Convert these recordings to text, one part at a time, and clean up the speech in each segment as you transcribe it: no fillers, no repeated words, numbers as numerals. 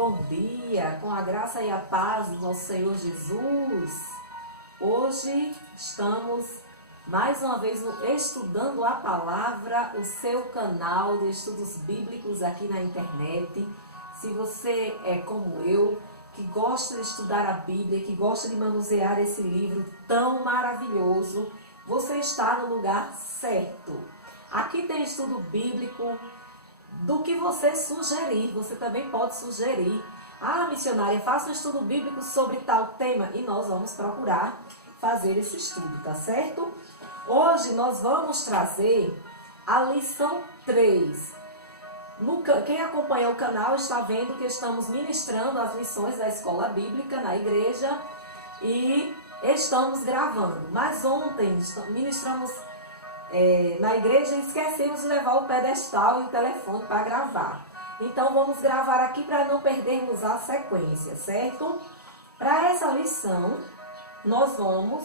Bom dia, com a graça e a paz do nosso Senhor Jesus. Hoje estamos mais uma vez estudando a palavra, o seu canal de estudos bíblicos aqui na internet. Se você é como eu, que gosta de estudar a Bíblia, que gosta de manusear esse livro tão maravilhoso, você está no lugar certo. Aqui tem estudo bíblico do que você sugerir, você também pode sugerir. Ah, missionária, faça um estudo bíblico sobre tal tema e nós vamos procurar fazer esse estudo, tá certo? Hoje nós vamos trazer a lição 3. Quem acompanha o canal está vendo que estamos ministrando as lições da escola bíblica na igreja e estamos gravando. Mas ontem ministramos na igreja e esquecemos de levar o pedestal e o telefone para gravar. Então vamos gravar aqui para não perdermos a sequência, certo? Para essa lição, nós vamos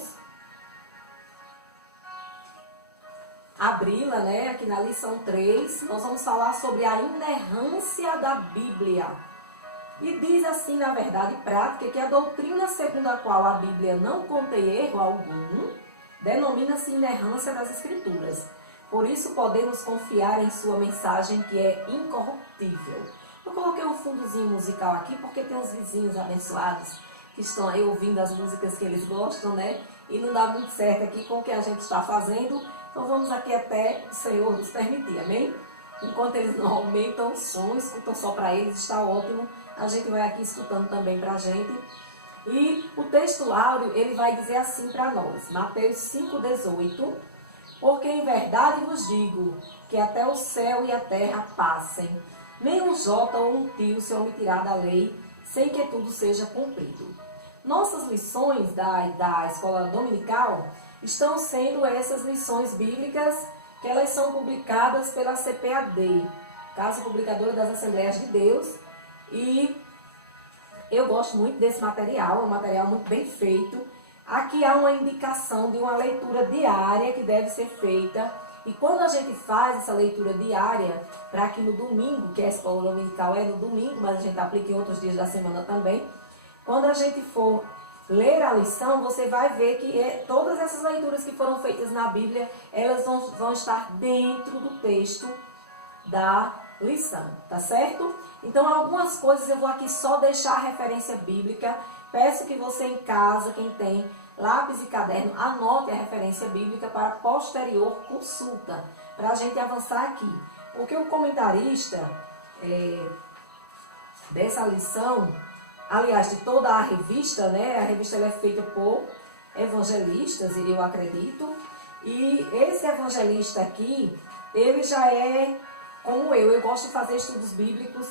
abri-la, aqui na lição 3, nós vamos falar sobre a inerrância da Bíblia. E diz assim, na verdade prática, que a doutrina segundo a qual a Bíblia não contém erro algum, denomina-se inerrância das Escrituras. Por isso podemos confiar em sua mensagem que é incorruptível. Eu coloquei um fundozinho musical aqui porque tem uns vizinhos abençoados que estão aí ouvindo as músicas que eles gostam, E não dá muito certo aqui com o que a gente está fazendo. Então vamos aqui até o Senhor nos permitir, amém? Enquanto eles não aumentam o som, escutam só para eles, está ótimo. A gente vai aqui escutando também para a gente. E o texto áureo, ele vai dizer assim para nós, Mateus 5,18, porque em verdade vos digo que até o céu e a terra passem, nem um jota ou um tio se omitirá da lei, sem que tudo seja cumprido. Nossas lições da escola dominical estão sendo essas lições bíblicas, que elas são publicadas pela CPAD, Casa Publicadora das Assembleias de Deus, e eu gosto muito desse material, é um material muito bem feito. Aqui há uma indicação de uma leitura diária que deve ser feita. E quando a gente faz essa leitura diária, para que no domingo, que a escola dominical é no domingo, mas a gente aplica em outros dias da semana também, quando a gente for ler a lição, você vai ver que todas essas leituras que foram feitas na Bíblia, elas vão estar dentro do texto da lição, tá certo? Então algumas coisas eu vou aqui só deixar a referência bíblica. Peço que você em casa, quem tem lápis e caderno, anote a referência bíblica para posterior consulta, para a gente avançar aqui. Porque o comentarista dessa lição, aliás, de toda a revista, a revista ela é feita por evangelistas, eu acredito, e esse evangelista aqui, ele já é como eu gosto de fazer estudos bíblicos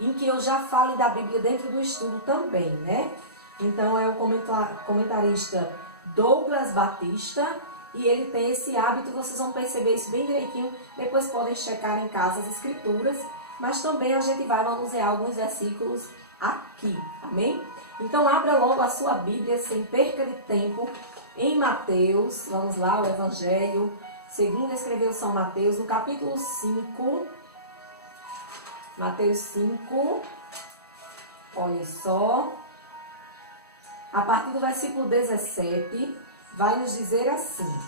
em que eu já falo da Bíblia dentro do estudo também, Então é o comentarista Douglas Batista e ele tem esse hábito, vocês vão perceber isso bem direitinho, depois podem checar em casa as escrituras, mas também a gente vai manusear alguns versículos aqui, amém? Então abra logo a sua Bíblia sem perca de tempo em Mateus, vamos lá, o Evangelho segundo escreveu São Mateus, no capítulo 5, Mateus 5, olha só, a partir do versículo 17, vai nos dizer assim: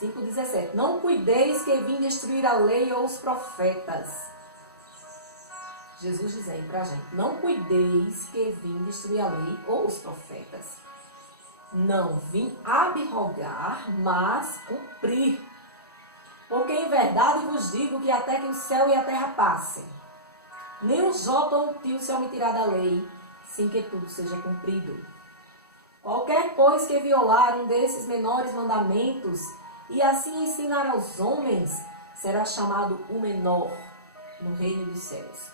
5,17, não cuideis que vim destruir a lei ou os profetas. Jesus dizendo para a gente, não cuideis que vim destruir a lei ou os profetas. Não vim abrogar, mas cumprir. Porque em verdade vos digo que até que o céu e a terra passem, nem um jota ou um tio se omitirá da lei, sem que tudo seja cumprido. Qualquer, pois, que violar um desses menores mandamentos e assim ensinar aos homens, será chamado o menor no reino dos céus.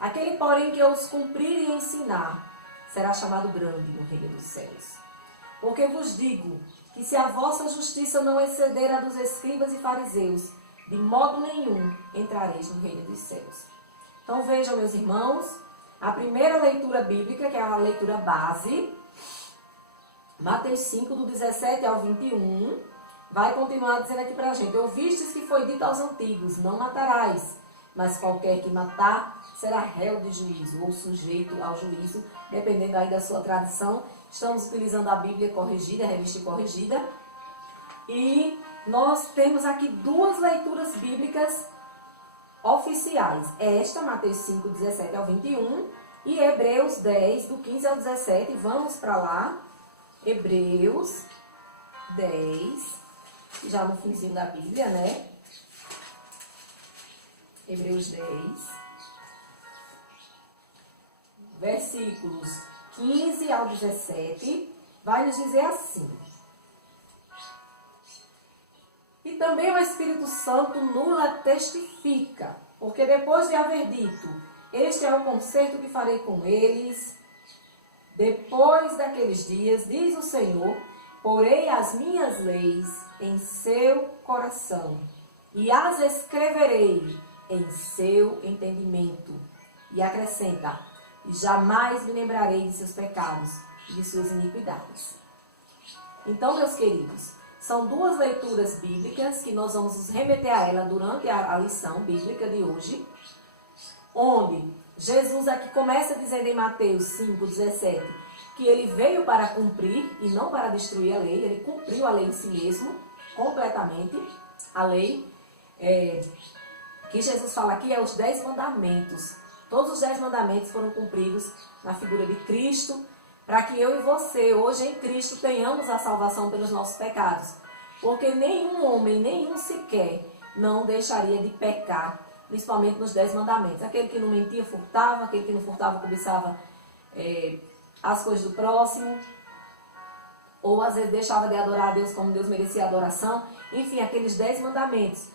Aquele, porém, que os cumprir e ensinar, será chamado grande no reino dos céus. Porque vos digo que se a vossa justiça não exceder a dos escribas e fariseus, de modo nenhum entrareis no reino dos céus. Então vejam, meus irmãos, a primeira leitura bíblica, que é a leitura base, Mateus 5, do 17 ao 21, vai continuar dizendo aqui pra gente: ouvistes que foi dito aos antigos, não matarás, mas qualquer que matar será réu de juízo ou sujeito ao juízo, dependendo aí da sua tradição. Estamos utilizando a Bíblia corrigida, a revista corrigida. E nós temos aqui duas leituras bíblicas oficiais. Esta, Mateus 5, 17 ao 21, e Hebreus 10, do 15 ao 17. Vamos para lá. Hebreus 10, já no finzinho da Bíblia, né? Hebreus 10, versículos 15 ao 17, vai nos dizer assim: e também o Espírito Santo nula testifica, porque depois de haver dito, este é o concerto que farei com eles, depois daqueles dias, diz o Senhor, porei as minhas leis em seu coração e as escreverei em seu entendimento. E acrescenta: e jamais me lembrarei de seus pecados e de suas iniquidades. Então, meus queridos, são duas leituras bíblicas que nós vamos nos remeter a ela durante a lição bíblica de hoje, onde Jesus aqui começa dizendo em Mateus 5, 17, que ele veio para cumprir e não para destruir a lei. Ele cumpriu a lei em si mesmo, completamente. A lei que Jesus fala aqui é os 10 mandamentos. Todos os 10 mandamentos foram cumpridos na figura de Cristo, para que eu e você, hoje em Cristo, tenhamos a salvação pelos nossos pecados. Porque nenhum homem, nenhum sequer, não deixaria de pecar, principalmente nos 10 mandamentos. Aquele que não mentia, furtava; aquele que não furtava, cobiçava as coisas do próximo, ou às vezes deixava de adorar a Deus como Deus merecia a adoração. Enfim, aqueles 10 mandamentos,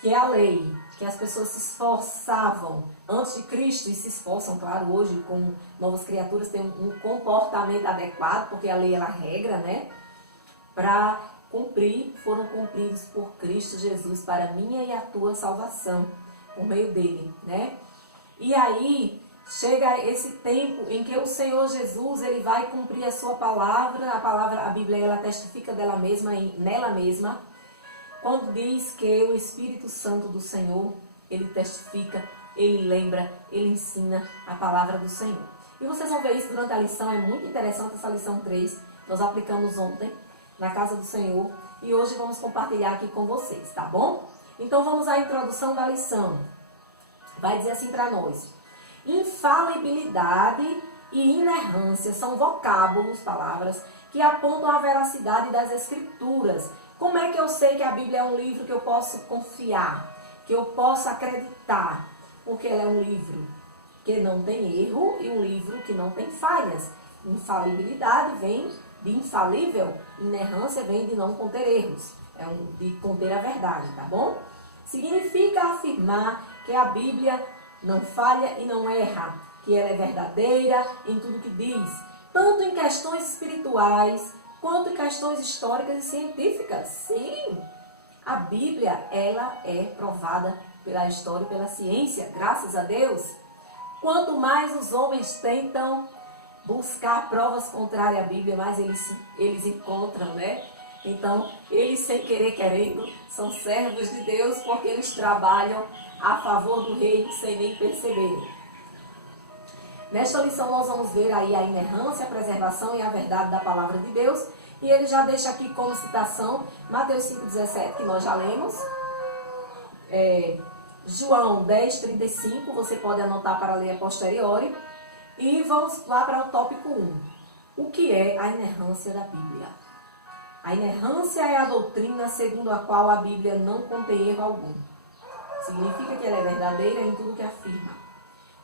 que é a lei, que as pessoas se esforçavam antes de Cristo e se esforçam, claro, hoje, como novas criaturas, têm um comportamento adequado, porque a lei ela regra, né? Para cumprir, foram cumpridos por Cristo Jesus para a minha e a tua salvação, por meio dele, né? E aí chega esse tempo em que o Senhor Jesus ele vai cumprir a sua palavra. A Bíblia ela testifica dela mesma, nela mesma, quando diz que o Espírito Santo do Senhor, ele testifica, ele lembra, ele ensina a palavra do Senhor. E vocês vão ver isso durante a lição, é muito interessante essa lição 3. Nós aplicamos ontem na casa do Senhor e hoje vamos compartilhar aqui com vocês, tá bom? Então vamos à introdução da lição. Vai dizer assim para nós: infalibilidade e inerrância são vocábulos, palavras, que apontam a veracidade das Escrituras. Como é que eu sei que a Bíblia é um livro que eu posso confiar, que eu posso acreditar? Porque ela é um livro que não tem erro e um livro que não tem falhas. Infalibilidade vem de infalível, inerrância vem de não conter erros, de conter a verdade, tá bom? Significa afirmar que a Bíblia não falha e não erra, que ela é verdadeira em tudo que diz, tanto em questões espirituais, quanto em questões históricas e científicas. Sim, a Bíblia ela é provada pela história e pela ciência, graças a Deus. Quanto mais os homens tentam buscar provas contrárias à Bíblia, mais eles encontram, né? Então, eles sem querer querendo, são servos de Deus, porque eles trabalham a favor do reino sem nem perceberem. Nesta lição nós vamos ver aí a inerrância, a preservação e a verdade da palavra de Deus. E ele já deixa aqui como citação Mateus 5,17, que nós já lemos. João 10,35, você pode anotar para ler a posteriori. E vamos lá para o tópico 1. O que é a inerrância da Bíblia? A inerrância é a doutrina segundo a qual a Bíblia não contém erro algum. Significa que ela é verdadeira em tudo que afirma.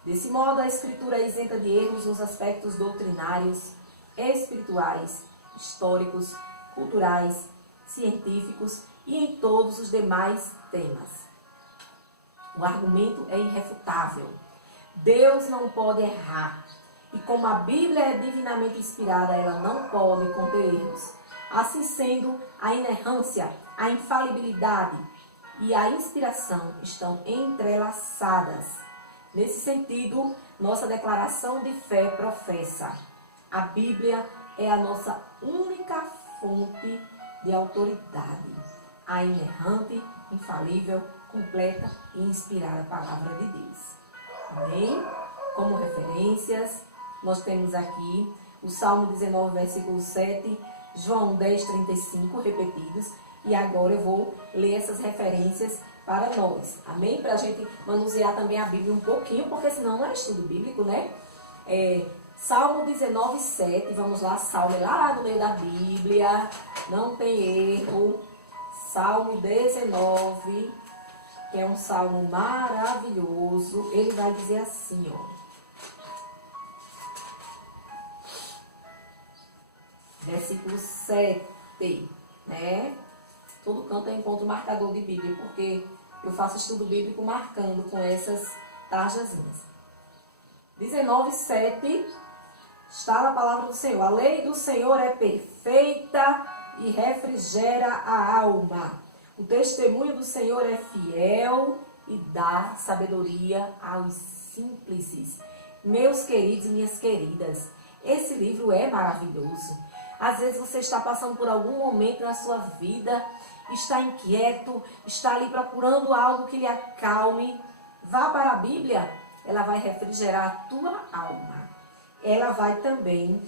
Desse modo, a Escritura é isenta de erros nos aspectos doutrinários, espirituais, históricos, culturais, científicos e em todos os demais temas. O argumento é irrefutável. Deus não pode errar. E como a Bíblia é divinamente inspirada, ela não pode conter erros. Assim sendo, a inerrância, a infalibilidade e a inspiração estão entrelaçadas. Nesse sentido, nossa declaração de fé professa: a Bíblia é a nossa única fonte de autoridade, a inerrante, infalível, completa e inspirada palavra de Deus. Amém? Como referências, nós temos aqui o Salmo 19, versículo 7, João 10, 35, repetidos. E agora eu vou ler essas referências para nós. Amém? Para a gente manusear também a Bíblia um pouquinho, porque senão não é estudo bíblico, né? Salmo 19, 7. Vamos lá, Salmo é lá no meio da Bíblia. Não tem erro. Salmo 19, que é um salmo maravilhoso. Ele vai dizer assim, ó. Versículo 7, né? Todo canto eu encontro marcador de Bíblia, porque eu faço estudo bíblico marcando com essas tarjazinhas. 19, 7, está na palavra do Senhor. A lei do Senhor é perfeita e refrigera a alma. O testemunho do Senhor é fiel e dá sabedoria aos simples. Meus queridos e minhas queridas, esse livro é maravilhoso. Às vezes você está passando por algum momento na sua vida, está inquieto, está ali procurando algo que lhe acalme. Vá para a Bíblia, ela vai refrigerar a tua alma. Ela vai também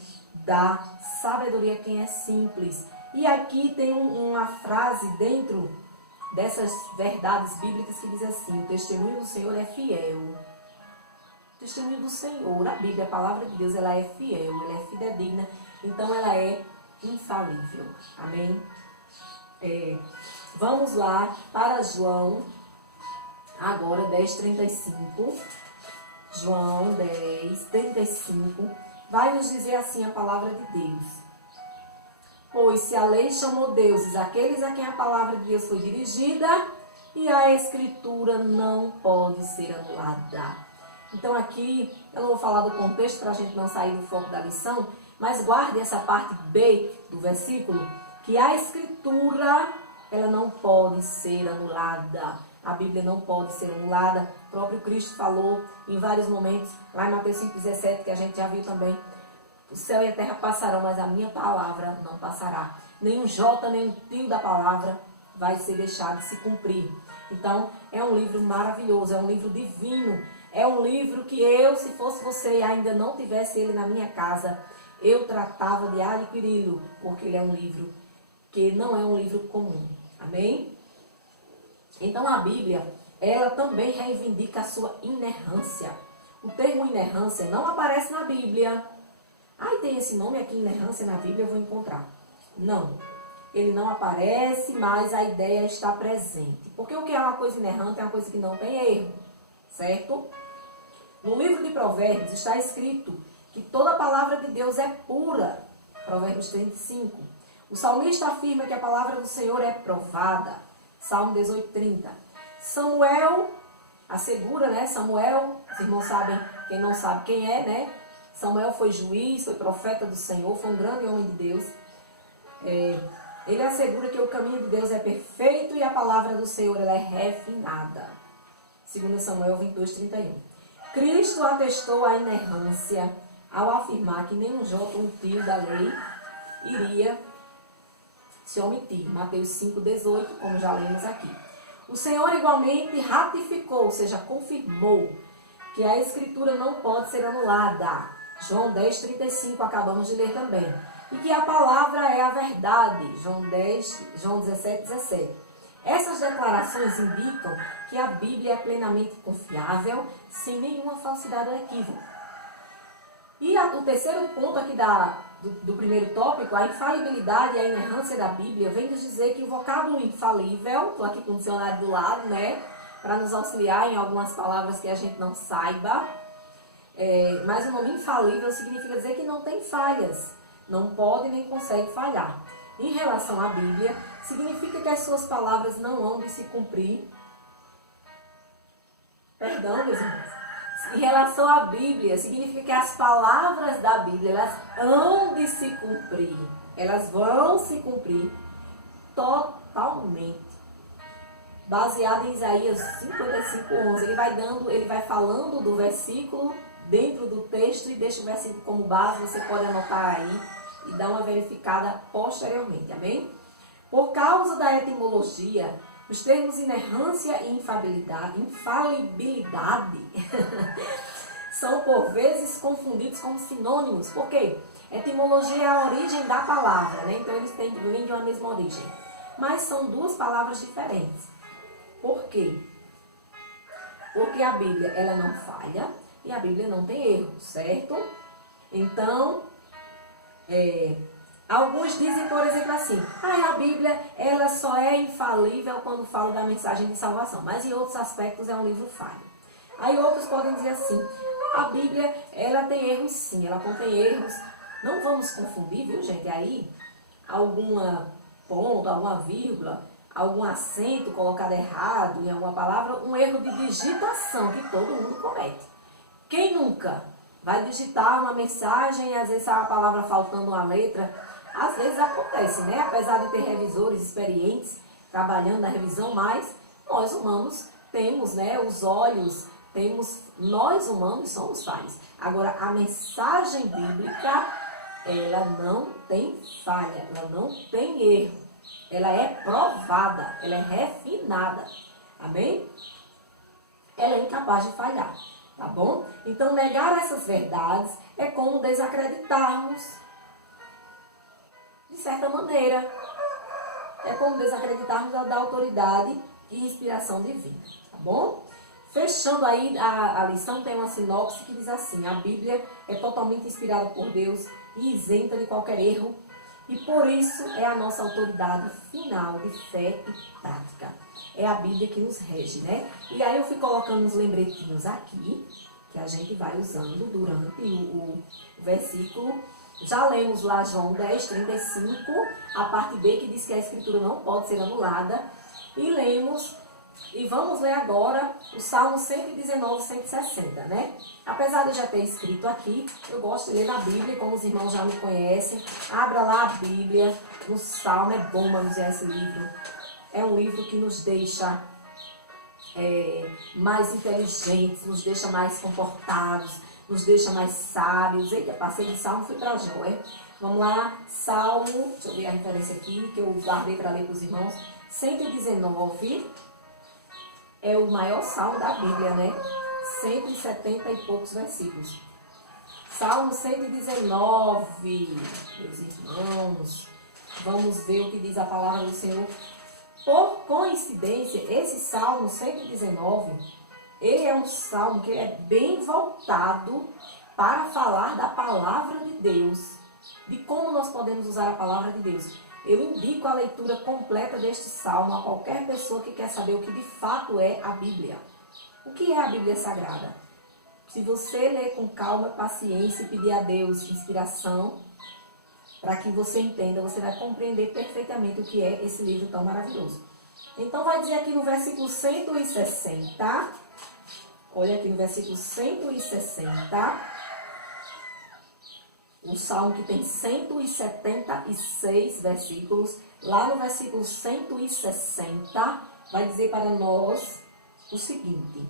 dar sabedoria a quem é simples. E aqui tem uma frase dentro dessas verdades bíblicas que diz assim: o testemunho do Senhor é fiel. O testemunho do Senhor, a Bíblia, a palavra de Deus, ela é fiel, ela é fidedigna, então ela é infalível. Amém? Vamos lá para João, agora 10:35. João 10:35 vai nos dizer assim a palavra de Deus: pois se a lei chamou deuses aqueles a quem a palavra de Deus foi dirigida, e a Escritura não pode ser anulada. Então aqui eu não vou falar do contexto para a gente não sair do foco da lição, mas guarde essa parte B do versículo, que a Escritura, ela não pode ser anulada. A Bíblia não pode ser anulada. O próprio Cristo falou em vários momentos, lá em Mateus 5,17, que a gente já viu também: o céu e a terra passarão, mas a minha palavra não passará. Nenhum jota, nem um tio da palavra vai ser deixado de se cumprir. Então, é um livro maravilhoso, é um livro divino. É um livro que eu, se fosse você e ainda não tivesse ele na minha casa, eu tratava de adquiri-lo, porque ele é um livro que não é um livro comum. Amém? Então a Bíblia, ela também reivindica a sua inerrância. O termo inerrância não aparece na Bíblia. Tem esse nome aqui, inerrância, na Bíblia, eu vou encontrar. Não, ele não aparece, mas a ideia está presente. Porque o que é uma coisa inerrante é uma coisa que não tem erro, certo? No livro de Provérbios está escrito que toda palavra de Deus é pura. Provérbios 35. O salmista afirma que a palavra do Senhor é provada. Salmo 18:30. Samuel assegura, né? Samuel, os irmãos sabem, quem não sabe quem é, né? Samuel foi juiz, foi profeta do Senhor, foi um grande homem de Deus. Ele assegura que o caminho de Deus é perfeito e a palavra do Senhor ela é refinada. 2 Samuel 22:31. Cristo atestou a inerrância ao afirmar que nenhum jota ou um tio da lei iria se omitir. Mateus 5:18, como já lemos aqui. O Senhor igualmente ratificou, ou seja, confirmou, que a Escritura não pode ser anulada. João 10:35, acabamos de ler também. E que a palavra é a verdade. João 17:17. Essas declarações indicam que a Bíblia é plenamente confiável, sem nenhuma falsidade ou equívoco. E o terceiro ponto aqui do primeiro tópico, a infalibilidade e a inerrância da Bíblia, vem nos dizer que o vocábulo infalível, estou aqui com o dicionário do lado, né, para nos auxiliar em algumas palavras que a gente não saiba, mas o nome infalível significa dizer que não tem falhas, não pode nem consegue falhar. Em relação à Bíblia, significa que as suas palavras não hão de se cumprir. Perdão, meus irmãos. Em relação à Bíblia, significa que as palavras da Bíblia, elas hão de se cumprir. Elas vão se cumprir totalmente. Baseado em Isaías 55:11. Ele vai falando do versículo dentro do texto e deixa o versículo como base. Você pode anotar aí e dar uma verificada posteriormente. Amém? Por causa da etimologia, os termos inerrância e infalibilidade são por vezes confundidos como sinônimos. Por quê? Etimologia é a origem da palavra, né? Então eles vêm de uma mesma origem. Mas são duas palavras diferentes. Por quê? Porque a Bíblia, ela não falha e a Bíblia não tem erro, certo? Então, alguns dizem, por exemplo, assim, a Bíblia, ela só é infalível quando fala da mensagem de salvação, mas em outros aspectos é um livro falho. Aí outros podem dizer assim, a Bíblia, ela tem erros sim, ela contém erros. Não vamos confundir, viu, gente? Aí, alguma ponto, alguma vírgula, algum acento colocado errado em alguma palavra, um erro de digitação que todo mundo comete. Quem nunca vai digitar uma mensagem e às vezes sai a palavra faltando uma letra? Às vezes acontece, né? Apesar de ter revisores experientes trabalhando na revisão, mas nós humanos temos, né, os olhos, nós humanos somos falhos. Agora, a mensagem bíblica, ela não tem falha, ela não tem erro. Ela é provada, ela é refinada. Amém? Ela é incapaz de falhar, tá bom? Então, negar essas verdades é como desacreditarmos, de certa maneira, é como desacreditarmos da autoridade e inspiração divina, tá bom? Fechando aí a lição, tem uma sinopse que diz assim: a Bíblia é totalmente inspirada por Deus e isenta de qualquer erro, e por isso é a nossa autoridade final de fé e prática. É a Bíblia que nos rege, né? E aí eu fui colocando uns lembretinhos aqui, que a gente vai usando durante o versículo. Já lemos lá João 10, 35, a parte B, que diz que a Escritura não pode ser anulada. E vamos ler agora o Salmo 119, 160, né? Apesar de eu já ter escrito aqui, eu gosto de ler na Bíblia, como os irmãos já me conhecem. Abra lá a Bíblia, no Salmo, é bom manusear esse livro. É um livro que nos deixa mais inteligentes, nos deixa mais comportados, nos deixa mais sábios. Eita, passei de Salmo, fui para Jó, hein? Vamos lá, Salmo, deixa eu ver a referência aqui, que eu guardei para ler para os irmãos. 119 é o maior salmo da Bíblia, né? 170 e poucos versículos. Salmo 119, meus irmãos. Vamos ver o que diz a palavra do Senhor. Por coincidência, esse Salmo 119, ele é um salmo que é bem voltado para falar da palavra de Deus, de como nós podemos usar a palavra de Deus. Eu indico a leitura completa deste salmo a qualquer pessoa que quer saber o que de fato é a Bíblia. O que é a Bíblia Sagrada? Se você ler com calma, paciência e pedir a Deus inspiração, para que você entenda, você vai compreender perfeitamente o que é esse livro tão maravilhoso. Então vai dizer aqui no versículo 160, olha aqui no versículo 160, um salmo que tem 176 versículos. Lá no versículo 160, vai dizer para nós o seguinte: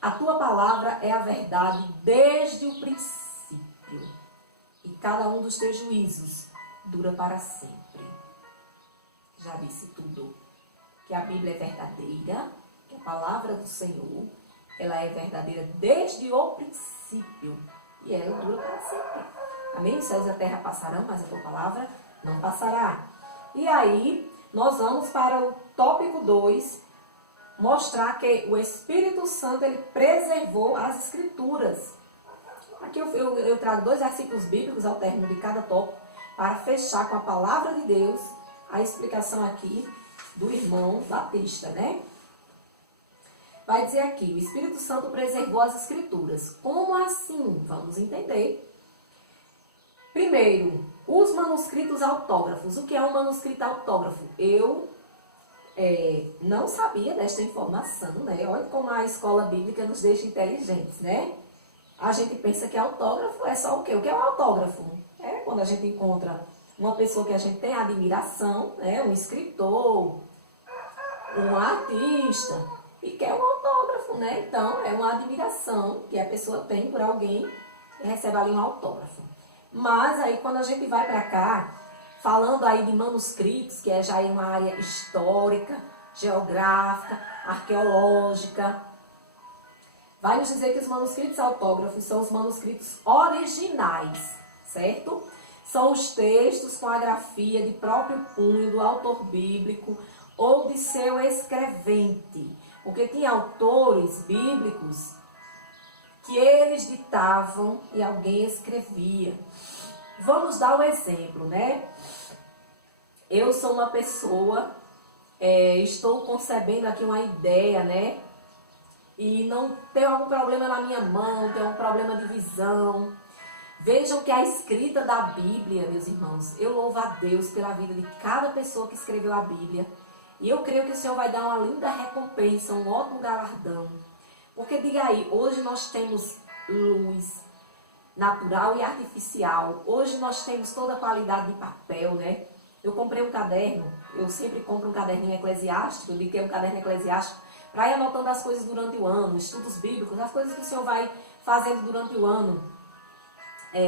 a tua palavra é a verdade desde o princípio, e cada um dos teus juízos dura para sempre. Já disse tudo, que a Bíblia é verdadeira, que a palavra do Senhor, ela é verdadeira desde o princípio. E ela dura para sempre. Amém? Os céus e a terra passarão, mas a tua palavra não passará. E aí, nós vamos para o tópico 2, mostrar que o Espírito Santo, ele preservou as Escrituras. Aqui eu trago 2 versículos bíblicos ao término de cada tópico, para fechar com a palavra de Deus, a explicação aqui do irmão Batista, né? Vai dizer aqui, o Espírito Santo preservou as Escrituras. Como assim? Vamos entender. Primeiro, os manuscritos autógrafos. O que é um manuscrito autógrafo? Eu não sabia desta informação, né? Olha como a escola bíblica nos deixa inteligentes, né? A gente pensa que autógrafo é só o quê? O que é um autógrafo? É quando a gente encontra uma pessoa que a gente tem admiração, né? Um escritor, um artista, e quer um autógrafo, né? Então, é uma admiração que a pessoa tem por alguém e recebe ali um autógrafo. Mas aí, quando a gente vai para cá, falando aí de manuscritos, que já é uma área histórica, geográfica, arqueológica. Vai nos dizer que os manuscritos autógrafos são os manuscritos originais, certo? São os textos com a grafia de próprio punho do autor bíblico ou de seu escrevente. Porque tinha autores bíblicos que eles ditavam e alguém escrevia. Vamos dar um exemplo, né? Eu sou uma pessoa, estou concebendo aqui uma ideia, né? E não tenho algum problema na minha mão, tenho um problema de visão. Vejam que a escrita da Bíblia, meus irmãos, eu louvo a Deus pela vida de cada pessoa que escreveu a Bíblia. E eu creio que o Senhor vai dar uma linda recompensa, um ótimo galardão. Porque diga aí, hoje nós temos luz natural e artificial. Hoje nós temos toda a qualidade de papel, né? Eu comprei um caderno, eu sempre compro um caderninho eclesiástico, eu digo que é um caderno eclesiástico, para ir anotando as coisas durante o ano, estudos bíblicos, as coisas que o Senhor vai fazendo durante o ano,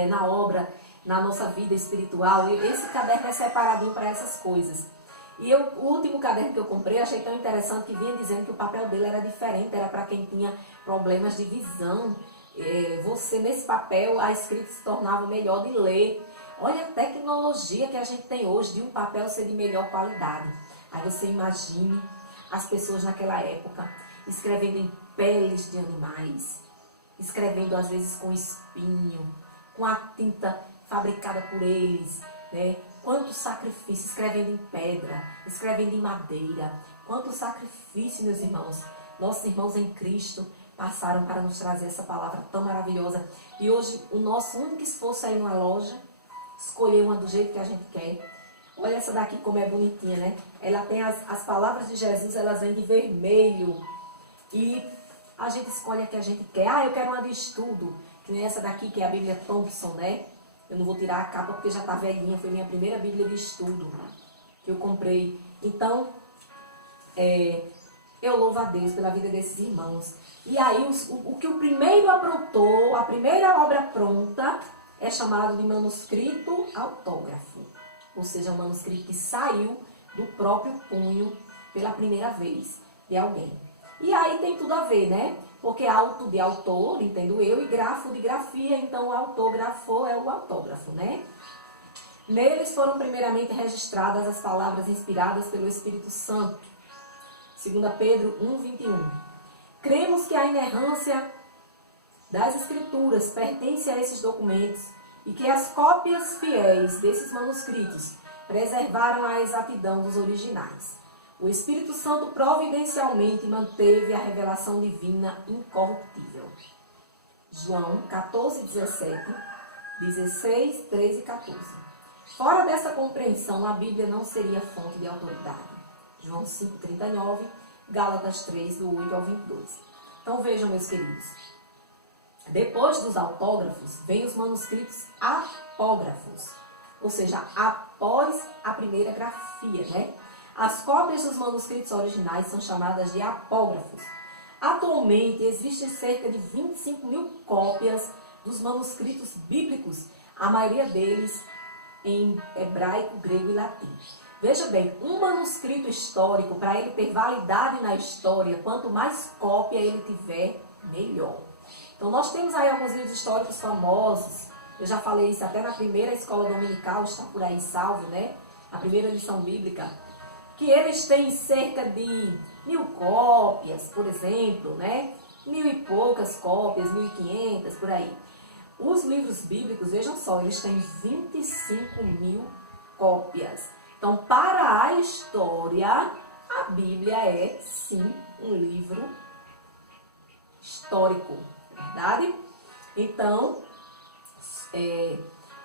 na obra, na nossa vida espiritual. E esse caderno é separadinho para essas coisas. E o último caderno que eu comprei, achei tão interessante que vinha dizendo que o papel dele era diferente, era para quem tinha problemas de visão. Você, nesse papel, a escrita se tornava melhor de ler. Olha a tecnologia que a gente tem hoje de um papel ser de melhor qualidade. Aí você imagine as pessoas naquela época escrevendo em peles de animais, escrevendo às vezes com espinho, com a tinta fabricada por eles, né? Quanto sacrifício, escrevendo em pedra, escrevendo em madeira. Quanto sacrifício, meus irmãos. Nossos irmãos em Cristo passaram para nos trazer essa palavra tão maravilhosa. E hoje o nosso único esforço é ir numa loja, escolher uma do jeito que a gente quer. Olha essa daqui como é bonitinha, né? Ela tem as palavras de Jesus, elas vêm de vermelho. E a gente escolhe a que a gente quer. Eu quero uma de estudo, que nem essa daqui, que é a Bíblia Thompson, né? Eu não vou tirar a capa porque já está velhinha. Foi minha primeira Bíblia de estudo que eu comprei. Então, eu louvo a Deus pela vida desses irmãos. E aí, o que o primeiro aprontou, a primeira obra pronta, é chamado de manuscrito autógrafo. Ou seja, um manuscrito que saiu do próprio punho pela primeira vez de alguém. E aí tem tudo a ver, né? Porque auto de autor, entendo eu, e grafo de grafia, então o autor grafou é o autógrafo, né? Neles foram primeiramente registradas as palavras inspiradas pelo Espírito Santo. 2 Pedro 1:21. Cremos que a inerrância das Escrituras pertence a esses documentos e que as cópias fiéis desses manuscritos preservaram a exatidão dos originais. O Espírito Santo providencialmente manteve a revelação divina incorruptível. João 14:17, 16, 13 e 14. Fora dessa compreensão, a Bíblia não seria fonte de autoridade. João 5:39, Gálatas 3, do 8 ao 22. Então vejam, meus queridos. Depois dos autógrafos, vem os manuscritos apógrafos. Ou seja, após a primeira grafia, né? As cópias dos manuscritos originais são chamadas de apógrafos. Atualmente, existem cerca de 25.000 cópias dos manuscritos bíblicos, a maioria deles em hebraico, grego e latim. Veja bem, um manuscrito histórico, para ele ter validade na história, quanto mais cópia ele tiver, melhor. Então, nós temos aí alguns livros históricos famosos. Eu já falei isso até na primeira escola dominical, está por aí salvo, né? A primeira lição bíblica. Que eles têm cerca de 1.000 cópias, por exemplo, né? 1.000 e poucas cópias, 1.500, por aí. Os livros bíblicos, vejam só, eles têm 25.000 cópias. Então, para a história, a Bíblia é, sim, um livro histórico, verdade? Então,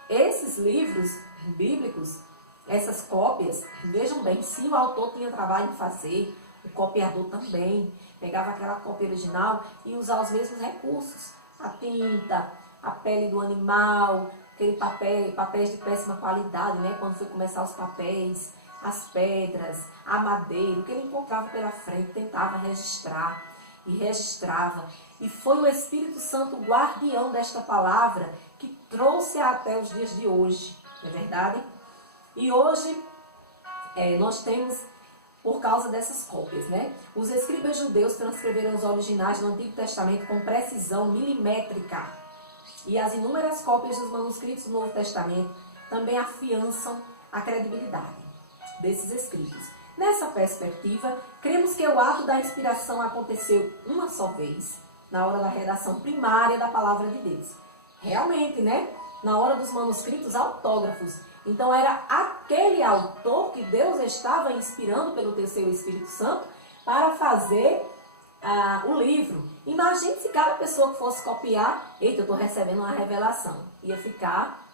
esses livros bíblicos, essas cópias, vejam bem, se o autor tinha trabalho em fazer, o copiador também pegava aquela cópia original e usava os mesmos recursos. A tinta, a pele do animal, aquele papéis de péssima qualidade, né? Quando foi começar os papéis, as pedras, a madeira, o que ele encontrava pela frente, tentava registrar e registrava. E foi o Espírito Santo, o guardião desta palavra, que trouxe até os dias de hoje, não é verdade? E hoje nós temos, por causa dessas cópias, né? Os escribas judeus transcreveram os originais do Antigo Testamento com precisão milimétrica. E as inúmeras cópias dos manuscritos do Novo Testamento também afiançam a credibilidade desses escritos. Nessa perspectiva, cremos que o ato da inspiração aconteceu uma só vez, na hora da redação primária da Palavra de Deus. Realmente, né? Na hora dos manuscritos autógrafos. Então era aquele autor que Deus estava inspirando pelo seu Espírito Santo para fazer o livro. Imagine se cada pessoa que fosse copiar, eita, eu estou recebendo uma revelação. Ia ficar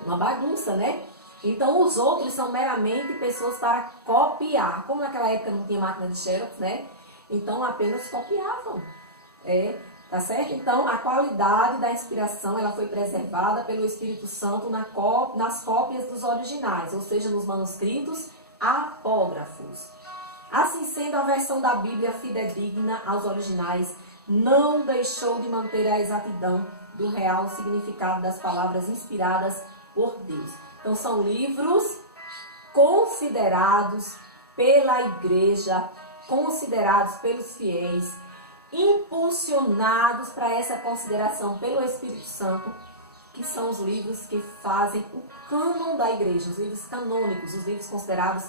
uma bagunça, né? Então os outros são meramente pessoas para copiar. Como naquela época não tinha máquina de xerox, né? Então apenas copiavam. Tá certo? Então a qualidade da inspiração ela foi preservada pelo Espírito Santo nas cópias dos originais, ou seja, nos manuscritos apógrafos. Assim sendo, a versão da Bíblia fidedigna aos originais não deixou de manter a exatidão do real significado das palavras inspiradas por Deus. Então são livros considerados pela igreja, considerados pelos fiéis, impulsionados para essa consideração pelo Espírito Santo, que são os livros que fazem o cânon da igreja, os livros canônicos, os livros considerados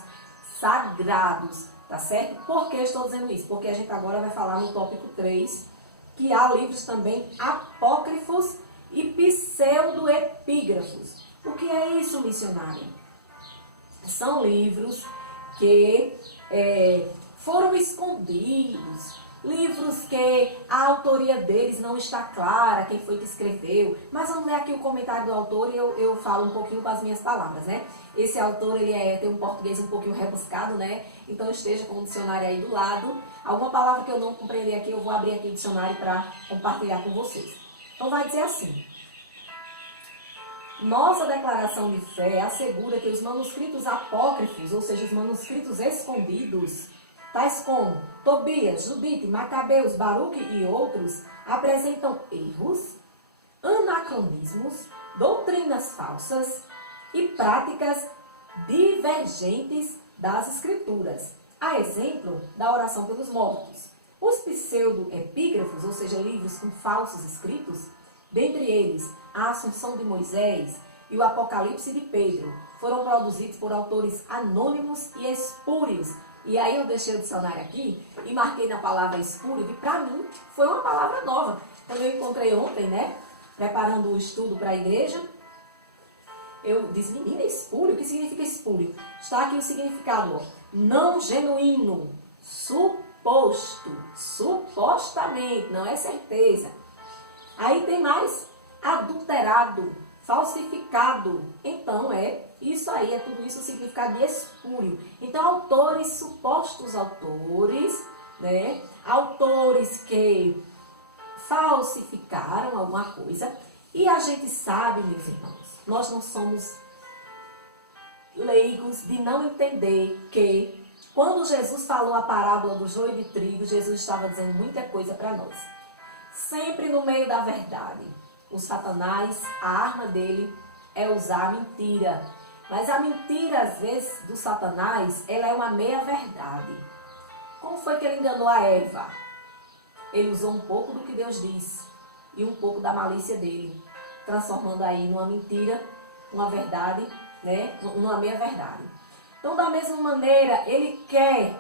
sagrados, tá certo? Por que eu estou dizendo isso? Porque a gente agora vai falar no tópico 3, que há livros também apócrifos e pseudoepígrafos. O que é isso, missionária? São livros que foram escondidos, livros que a autoria deles não está clara, quem foi que escreveu. Mas vamos ler aqui o comentário do autor e eu falo um pouquinho com as minhas palavras, né? Esse autor, ele tem um português um pouquinho rebuscado, né? Então esteja com o dicionário aí do lado. Alguma palavra que eu não compreender aqui, eu vou abrir aqui o dicionário para compartilhar com vocês. Então vai dizer assim: nossa declaração de fé assegura que os manuscritos apócrifos, ou seja, os manuscritos escondidos, tais como Tobias, Judite, Macabeus, Baruque e outros, apresentam erros, anacronismos, doutrinas falsas e práticas divergentes das Escrituras. A exemplo da oração pelos mortos. Os pseudoepígrafos, ou seja, livros com falsos escritos, dentre eles a Assunção de Moisés e o Apocalipse de Pedro, foram produzidos por autores anônimos e espúrios. E aí eu deixei o dicionário aqui e marquei na palavra espúrio, que para mim foi uma palavra nova. Então eu encontrei ontem, né, preparando o estudo para a igreja, eu disse, menina, espúrio? O que significa espúrio? Está aqui o significado, ó. Não genuíno, suposto, supostamente, não é certeza. Aí tem mais, adulterado, falsificado. Então isso aí, tudo isso o significado de espúrio. Então autores, supostos autores, né? Autores que falsificaram alguma coisa. E a gente sabe, meus irmãos, nós não somos leigos de não entender que quando Jesus falou a parábola do joio de trigo, Jesus estava dizendo muita coisa para nós. Sempre no meio da verdade. O Satanás, a arma dele é usar a mentira. Mas a mentira, às vezes, do Satanás, ela é uma meia-verdade. Como foi que ele enganou a Eva? Ele usou um pouco do que Deus disse e um pouco da malícia dele, transformando aí numa mentira, uma verdade, né? Numa meia-verdade. Então, da mesma maneira, ele quer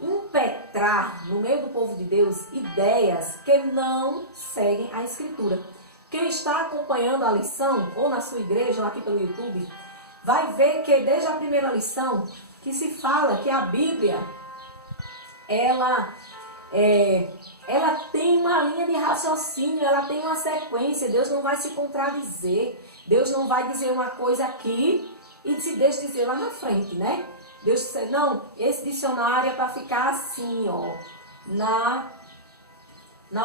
impetrar no meio do povo de Deus ideias que não seguem a Escritura. Quem está acompanhando a lição, ou na sua igreja, ou aqui pelo YouTube, vai ver que desde a primeira lição, que se fala que a Bíblia, ela tem uma linha de raciocínio, ela tem uma sequência. Deus não vai se contradizer, Deus não vai dizer uma coisa aqui e se deixa dizer lá na frente, né? Deus disse, não, esse dicionário é para ficar assim, ó, na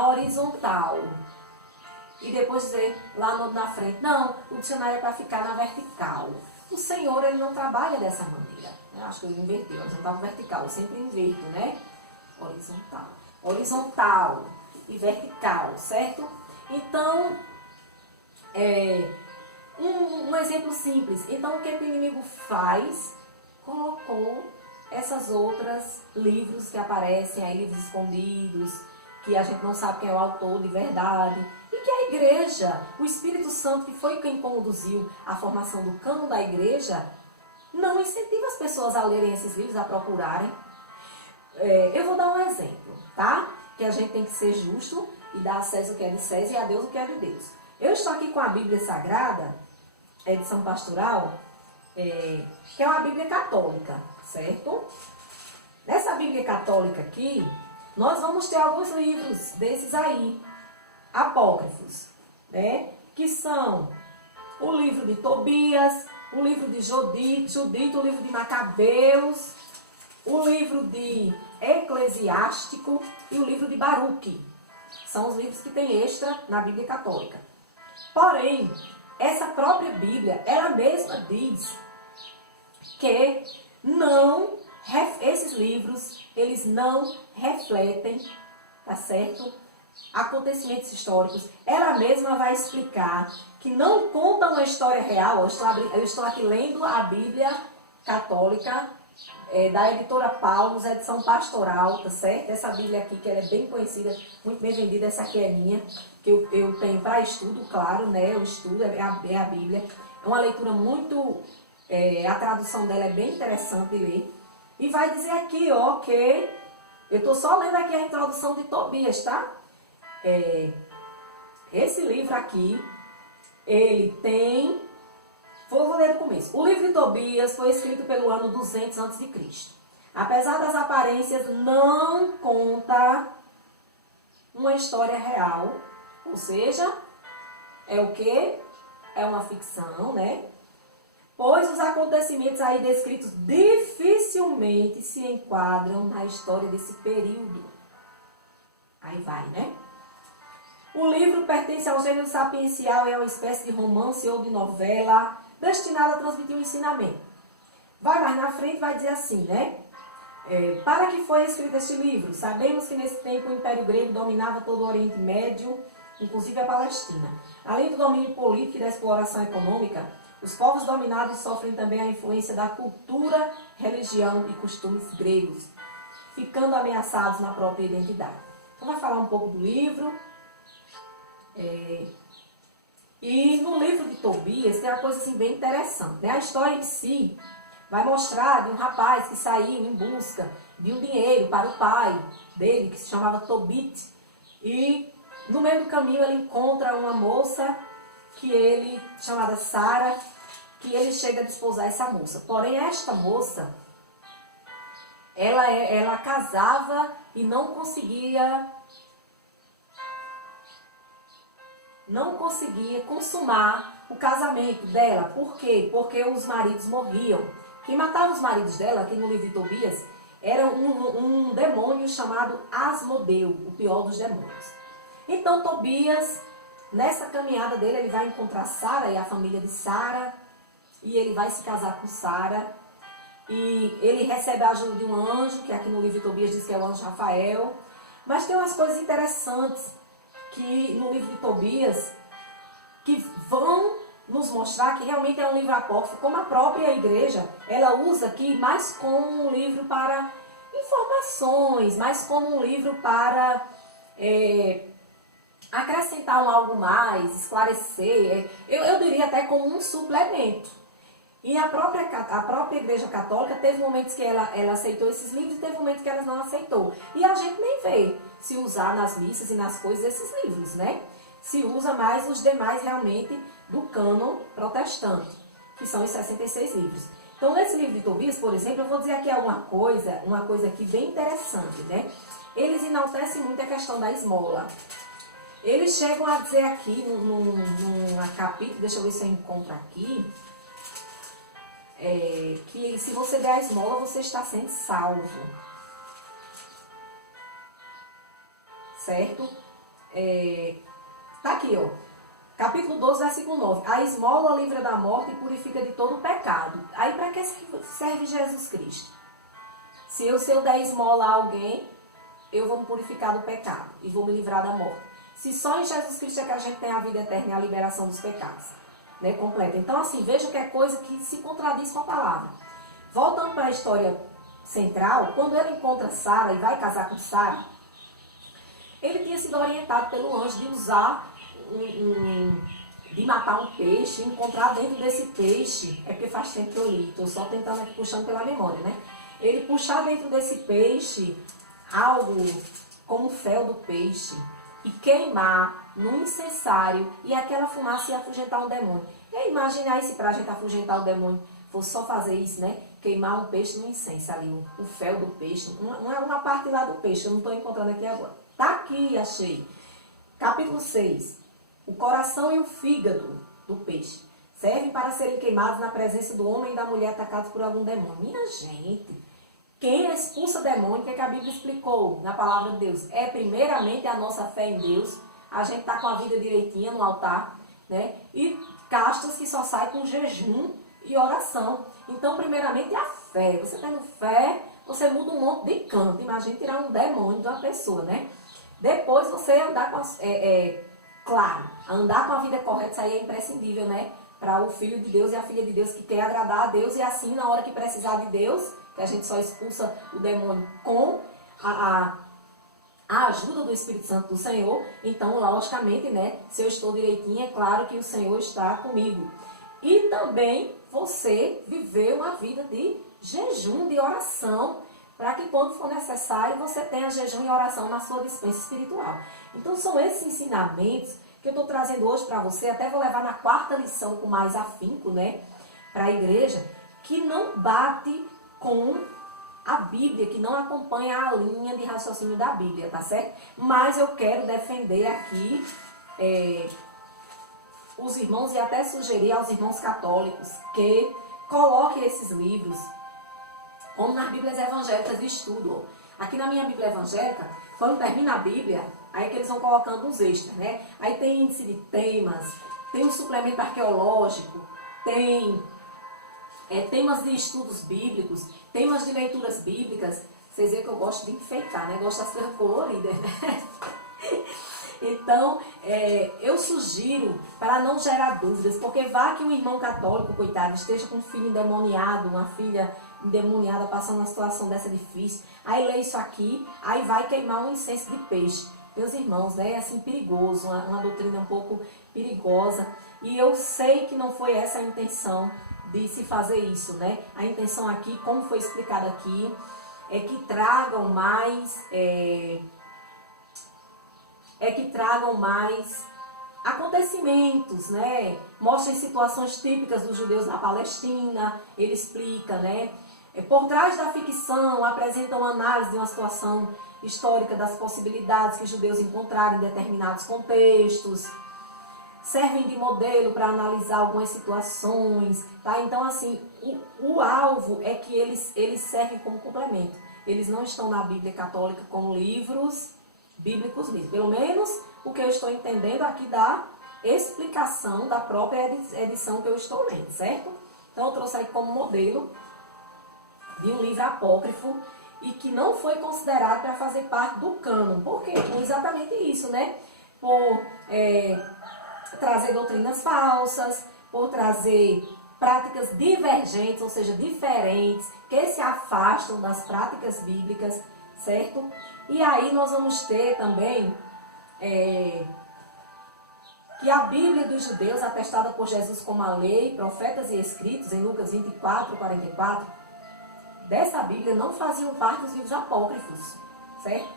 horizontal. E depois dizer lá na frente, não, o dicionário é para ficar na vertical. O Senhor, ele não trabalha dessa maneira. Eu acho que ele inverteu, horizontal e vertical, eu sempre inverto, né? Horizontal. Horizontal e vertical, certo? Então, Um exemplo simples. Então, o que o inimigo faz? Colocou essas outras livros que aparecem aí, livros escondidos, que a gente não sabe quem é o autor de verdade. E que a igreja, o Espírito Santo, que foi quem conduziu a formação do cânon da igreja, não incentiva as pessoas a lerem esses livros, a procurarem. Eu vou dar um exemplo, tá? Que a gente tem que ser justo e dar a César o que é de César e a Deus o que é de Deus. Eu estou aqui com a Bíblia Sagrada, edição pastoral, que é uma Bíblia católica, certo? Nessa Bíblia católica aqui, nós vamos ter alguns livros desses aí, apócrifos, né? Que são o livro de Tobias, o livro de Judite, o livro de Macabeus, o livro de Eclesiástico e o livro de Baruque. São os livros que tem extra na Bíblia católica. Porém, essa própria Bíblia, ela mesma diz que esses livros, eles não refletem, tá certo? Acontecimentos históricos. Ela mesma vai explicar que não conta uma história real. Eu estou aqui lendo a Bíblia católica da editora Paulus, edição pastoral, tá certo? Essa Bíblia aqui, que ela é bem conhecida, muito bem vendida, essa aqui é minha, que eu tenho para estudo, claro, né? Eu estudo, é a Bíblia. É uma leitura muito... a tradução dela é bem interessante de ler. E vai dizer aqui, ó, que... Eu estou só lendo aqui a introdução de Tobias, tá? Esse livro aqui, ele tem... Vou ler do começo. O livro de Tobias foi escrito pelo ano 200 a.C. Apesar das aparências, não conta uma história real. Ou seja, é o quê? É uma ficção, né? Pois os acontecimentos aí descritos dificilmente se enquadram na história desse período. Aí vai, né? O livro pertence ao gênero sapiencial, é uma espécie de romance ou de novela destinado a transmitir um ensinamento. Vai mais na frente, vai dizer assim, né? Para que foi escrito este livro? Sabemos que nesse tempo o Império Grego dominava todo o Oriente Médio, inclusive a Palestina. Além do domínio político e da exploração econômica, os povos dominados sofrem também a influência da cultura, religião e costumes gregos, ficando ameaçados na própria identidade. Então vai falar um pouco do livro. E no livro de Tobias tem uma coisa assim bem interessante, né? A história em si vai mostrar de um rapaz que saiu em busca de um dinheiro para o pai dele, que se chamava Tobit. E no meio do caminho ele encontra uma moça chamada Sara, que ele chega a desposar essa moça. Porém, esta moça, ela casava e não conseguia consumar o casamento dela. Por quê? Porque os maridos morriam. Quem matava os maridos dela, aqui no livro de Tobias, era um demônio chamado Asmodeu, o pior dos demônios. Então Tobias, nessa caminhada dele, ele vai encontrar Sara e a família de Sara, e ele vai se casar com Sara, e ele recebe a ajuda de um anjo, que aqui no livro de Tobias diz que é o anjo Rafael. Mas tem umas coisas interessantes que no livro de Tobias, que vão nos mostrar que realmente é um livro apócrifo, como a própria igreja, ela usa aqui mais como um livro para informações, mais como um livro para acrescentar algo mais, esclarecer, eu diria até como um suplemento. E a própria igreja católica teve momentos que ela aceitou esses livros e teve momentos que ela não aceitou. E a gente nem vê se usar nas missas e nas coisas esses livros, né? Se usa mais os demais realmente do cânon protestante, que são os 66 livros. Então, nesse livro de Tobias, por exemplo, eu vou dizer aqui uma coisa aqui bem interessante, né? Eles enaltecem muito a questão da esmola. Eles chegam a dizer aqui, num capítulo, deixa eu ver se eu encontro aqui, que se você der a esmola, você está sendo salvo. Certo? Tá aqui, ó. Capítulo 12, versículo 9. A esmola livra da morte e purifica de todo o pecado. Aí, para que serve Jesus Cristo? Se eu der esmola a alguém, eu vou me purificar do pecado e vou me livrar da morte. Se só em Jesus Cristo é que a gente tem a vida eterna e a liberação dos pecados. né, completa. Então, assim, veja que é coisa que se contradiz com a palavra. Voltando para a história central, quando ele encontra Sara e vai casar com Sara, ele tinha sido orientado pelo anjo de usar de matar um peixe, encontrar dentro desse peixe, é porque faz tempo que eu li, estou só tentando aqui, puxando pela memória, né? Ele puxar dentro desse peixe algo como o fel do peixe e queimar no incensário e aquela fumaça ia afugentar um demônio. E aí, imagina aí se pra gente afugentar o demônio fosse só fazer isso, né? Queimar um peixe no incenso ali, o fel do peixe, uma parte lá do peixe, eu não estou encontrando aqui agora. Tá aqui, achei. Capítulo 6. O coração e o fígado do peixe servem para serem queimados na presença do homem e da mulher atacados por algum demônio. Minha gente, quem expulsa demônio, o que a Bíblia explicou na palavra de Deus? É primeiramente a nossa fé em Deus. A gente está com a vida direitinha no altar, né? E castas que só saem com jejum e oração. Então, primeiramente, a fé. Você tendo fé, você muda um monte de canto. Imagina tirar um demônio de uma pessoa, né? Depois, você andar com claro, andar com a vida correta, isso aí é imprescindível, né? Para o filho de Deus e a filha de Deus que quer agradar a Deus. E assim, na hora que precisar de Deus, que a gente só expulsa o demônio com a ajuda do Espírito Santo do Senhor. Então, logicamente, né? Se eu estou direitinho, é claro que o Senhor está comigo. E também você viver uma vida de jejum, de oração, para que quando for necessário você tenha jejum e oração na sua dispensa espiritual. Então são esses ensinamentos que eu estou trazendo hoje para você, até vou levar na 4ª lição com mais afinco, né, para a igreja, que não bate com a Bíblia, que não acompanha a linha de raciocínio da Bíblia, tá certo? Mas eu quero defender aqui os irmãos e até sugerir aos irmãos católicos que coloquem esses livros como nas Bíblias evangélicas de estudo. Aqui na minha Bíblia evangélica, quando termina a Bíblia, aí que eles vão colocando uns extras, né? Aí tem índice de temas, tem um suplemento arqueológico, tem temas de estudos bíblicos, temas de leituras bíblicas. Vocês veem que eu gosto de enfeitar, né? Gosto das coisas coloridas, né? Então, eu sugiro, para não gerar dúvidas, porque vá que um irmão católico, coitado, esteja com um filho endemoniado, uma filha endemoniada, passando uma situação dessa difícil, aí lê isso aqui, aí vai queimar um incenso de peixe. Meus irmãos, né, é assim perigoso, uma doutrina um pouco perigosa, e eu sei que não foi essa a intenção de se fazer isso, né? A intenção aqui, como foi explicado aqui, é que tragam mais acontecimentos, né? Mostrem situações típicas dos judeus na Palestina, ele explica, né? Por trás da ficção, apresentam uma análise de uma situação histórica das possibilidades que os judeus encontraram em determinados contextos, servem de modelo para analisar algumas situações, tá? Então, assim, o alvo é que eles servem como complemento. Eles não estão na Bíblia católica como livros bíblicos mesmo. Pelo menos o que eu estou entendendo aqui da explicação da própria edição que eu estou lendo, certo? Então, eu trouxe aí como modelo de um livro apócrifo e que não foi considerado para fazer parte do cânon. Por quê? Por exatamente isso, né? Por trazer doutrinas falsas, por trazer práticas divergentes, ou seja, diferentes, que se afastam das práticas bíblicas, certo? E aí nós vamos ter também que a Bíblia dos judeus, atestada por Jesus como a lei, profetas e escritos, em Lucas 24, 44, dessa Bíblia não faziam parte dos livros apócrifos, certo?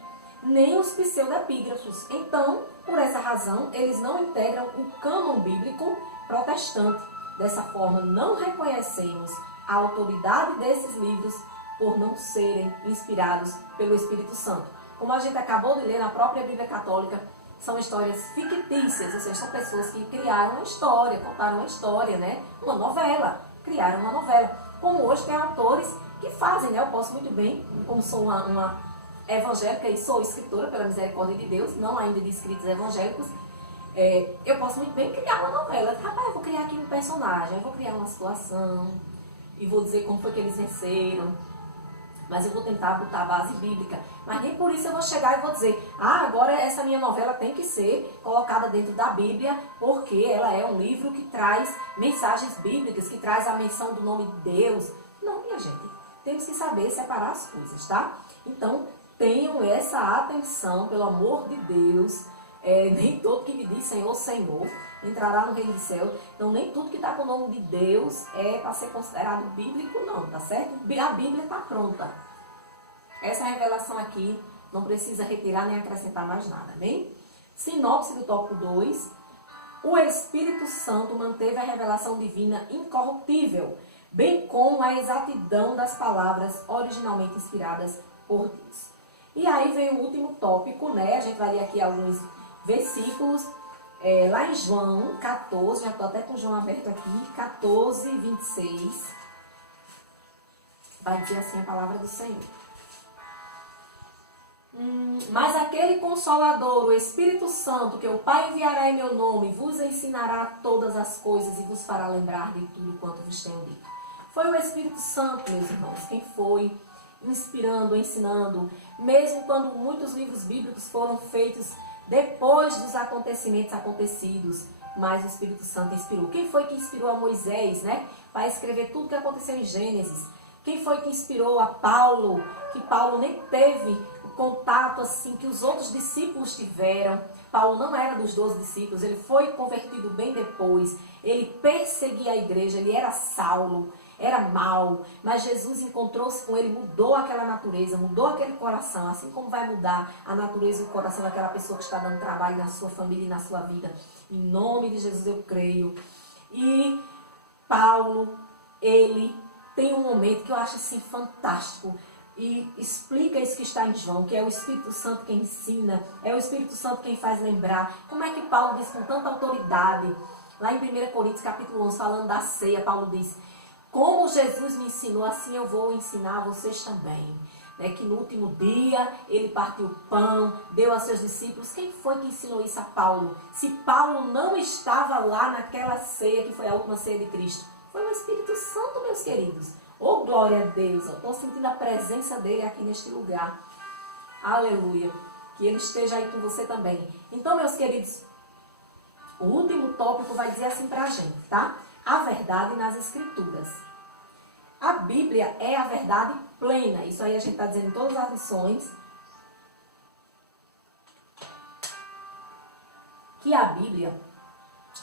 Nem os pseudepígrafos. Então, por essa razão, eles não integram o cânon bíblico protestante. Dessa forma, não reconhecemos a autoridade desses livros por não serem inspirados pelo Espírito Santo. Como a gente acabou de ler na própria Bíblia Católica, são histórias fictícias, ou seja, são pessoas que criaram uma história, contaram uma história, né? Uma novela, criaram uma novela. Como hoje tem autores que fazem, né? Eu posso muito bem, como sou uma evangélica e sou escritora pela misericórdia de Deus, não ainda de escritos evangélicos, eu posso muito bem criar uma novela. Rapaz, eu vou criar aqui um personagem, eu vou criar uma situação e vou dizer como foi que eles venceram. mas eu vou tentar botar a base bíblica. Mas nem por isso eu vou chegar e vou dizer, agora essa minha novela tem que ser colocada dentro da Bíblia, porque ela é um livro que traz mensagens bíblicas, que traz a menção do nome de Deus. Não, minha gente, temos que saber separar as coisas, tá? Então, tenham essa atenção, pelo amor de Deus. Nem todo que me diz Senhor, Senhor, entrará no reino dos céus. Então, nem tudo que está com o nome de Deus é para ser considerado bíblico, não, tá certo? A Bíblia está pronta. Essa revelação aqui não precisa retirar nem acrescentar mais nada, amém? Sinopse do tópico 2. O Espírito Santo manteve a revelação divina incorruptível, bem como a exatidão das palavras originalmente inspiradas por Deus. E aí vem o último tópico, né? A gente vai ler aqui alguns versículos, lá em João 14, já estou até com João aberto aqui, 14, 26, vai dizer assim a palavra do Senhor. Mas aquele Consolador, o Espírito Santo, que o Pai enviará em meu nome, vos ensinará todas as coisas e vos fará lembrar de tudo quanto vos tenho dito. Foi o Espírito Santo, meus irmãos, quem foi inspirando, ensinando, mesmo quando muitos livros bíblicos foram feitos depois dos acontecidos, mas o Espírito Santo inspirou. Quem foi que inspirou a Moisés, né, para escrever tudo que aconteceu em Gênesis? Quem foi que inspirou a Paulo, que Paulo nem teve o contato assim que os outros discípulos tiveram? Paulo não era dos 12 discípulos, ele foi convertido bem depois, ele perseguia a igreja, ele era Saulo, era mau, mas Jesus encontrou-se com ele, mudou aquela natureza, mudou aquele coração, assim como vai mudar a natureza e o coração daquela pessoa que está dando trabalho na sua família e na sua vida. Em nome de Jesus eu creio. E Paulo, ele tem um momento que eu acho assim fantástico e explica isso que está em João, que é o Espírito Santo quem ensina, é o Espírito Santo quem faz lembrar. Como é que Paulo diz com tanta autoridade, lá em 1 Coríntios capítulo 11, falando da ceia, Paulo diz: como Jesus me ensinou, assim eu vou ensinar vocês também. Que no último dia ele partiu o pão, deu a seus discípulos. Quem foi que ensinou isso a Paulo? Se Paulo não estava lá naquela ceia, que foi a última ceia de Cristo, foi o Espírito Santo, meus queridos. Oh, glória a Deus, eu estou sentindo a presença dele aqui neste lugar. Aleluia, que ele esteja aí com você também. Então, meus queridos, o último tópico vai dizer assim pra gente, tá? A verdade nas Escrituras. A Bíblia é a verdade plena. Isso aí a gente está dizendo em todas as lições. Que a Bíblia,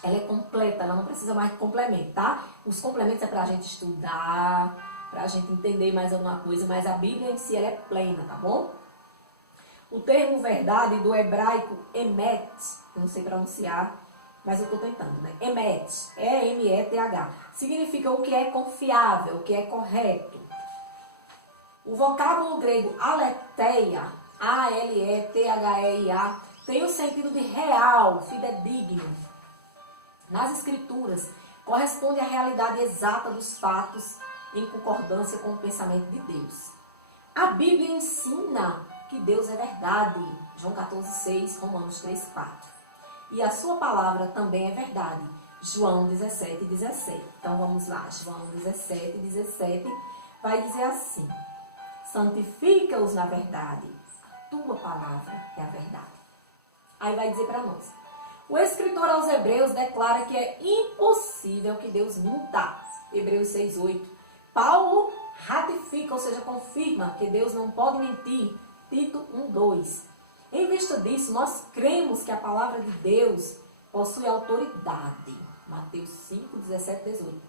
ela é completa, ela não precisa mais de complemento, tá? Os complementos é para a gente estudar, para a gente entender mais alguma coisa, mas a Bíblia em si, ela é plena, tá bom? O termo verdade do hebraico emet, não sei pronunciar, mas eu estou tentando, né? Emet, E-M-E-T-H. Significa o que é confiável, o que é correto. O vocábulo grego aletheia, A-L-E-T-H-E-I-A, tem o sentido de real, fidedigno. Nas Escrituras, corresponde à realidade exata dos fatos em concordância com o pensamento de Deus. A Bíblia ensina que Deus é verdade. João 14,6, Romanos 3,4. E a sua palavra também é verdade. João 17,17. Então vamos lá, João 17,17 vai dizer assim: santifica-os na verdade, a tua palavra é a verdade. Aí vai dizer para nós: o escritor aos Hebreus declara que é impossível que Deus minta. Hebreus 6,8. Paulo ratifica, ou seja, confirma que Deus não pode mentir. Tito 1,2. Em vista disso, nós cremos que a palavra de Deus possui autoridade. Mateus 5, 17, 18.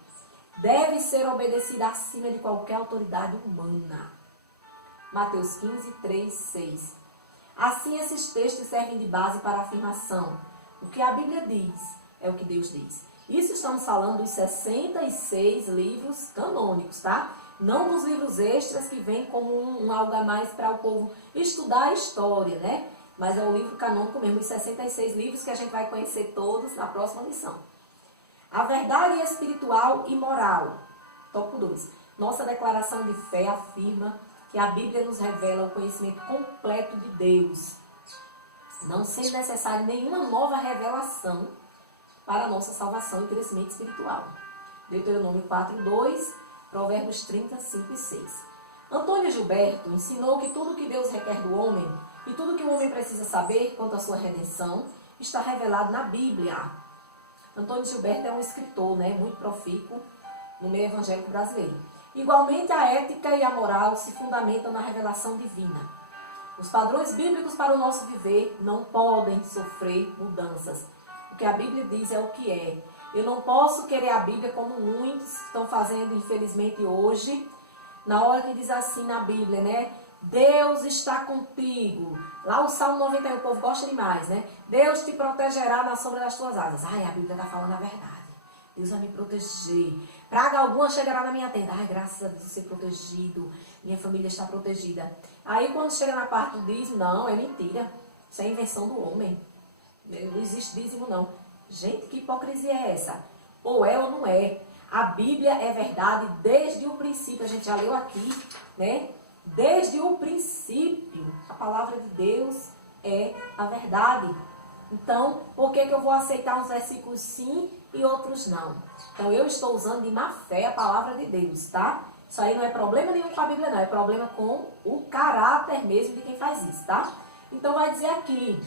Deve ser obedecida acima de qualquer autoridade humana. Mateus 15, 3, 6. Assim, esses textos servem de base para a afirmação: o que a Bíblia diz é o que Deus diz. Isso estamos falando dos 66 livros canônicos, tá? Não dos livros extras que vêm como algo a mais para o povo estudar a história, né? Mas é o livro canônico mesmo, os 66 livros que a gente vai conhecer todos na próxima lição. A verdade espiritual e moral. Tópico 2. Nossa declaração de fé afirma que a Bíblia nos revela o conhecimento completo de Deus, não sendo necessária nenhuma nova revelação para a nossa salvação e crescimento espiritual. Deuteronômio 4, 2, Provérbios 30, 5 e 6. Antônio Gilberto ensinou que tudo que Deus requer do homem e tudo que o homem precisa saber quanto à sua redenção está revelado na Bíblia. Antônio Gilberto é um escritor, muito profícuo no meio evangélico brasileiro. Igualmente, a ética e a moral se fundamentam na revelação divina. Os padrões bíblicos para o nosso viver não podem sofrer mudanças. O que a Bíblia diz é o que é. Eu não posso querer a Bíblia como muitos estão fazendo, infelizmente, hoje, na hora que diz assim na Bíblia, Deus está contigo. Lá o Salmo 91, o povo gosta demais, Deus te protegerá na sombra das tuas asas. Ai, a Bíblia está falando a verdade. Deus vai me proteger. Praga alguma chegará na minha tenda. Ai, graças a Deus eu ser protegido. Minha família está protegida. Aí quando chega na parte do dízimo, não, é mentira. Isso é invenção do homem. Não existe dízimo, não. Gente, que hipocrisia é essa? Ou é ou não é? A Bíblia é verdade desde o princípio. A gente já leu aqui, Desde o princípio. A palavra de Deus é a verdade. Então, por que eu vou aceitar uns versículos sim e outros não? Então, eu estou usando de má fé a palavra de Deus, tá? Isso aí não é problema nenhum com a Bíblia, não. É problema com o caráter mesmo de quem faz isso, tá? Então, vai dizer aqui,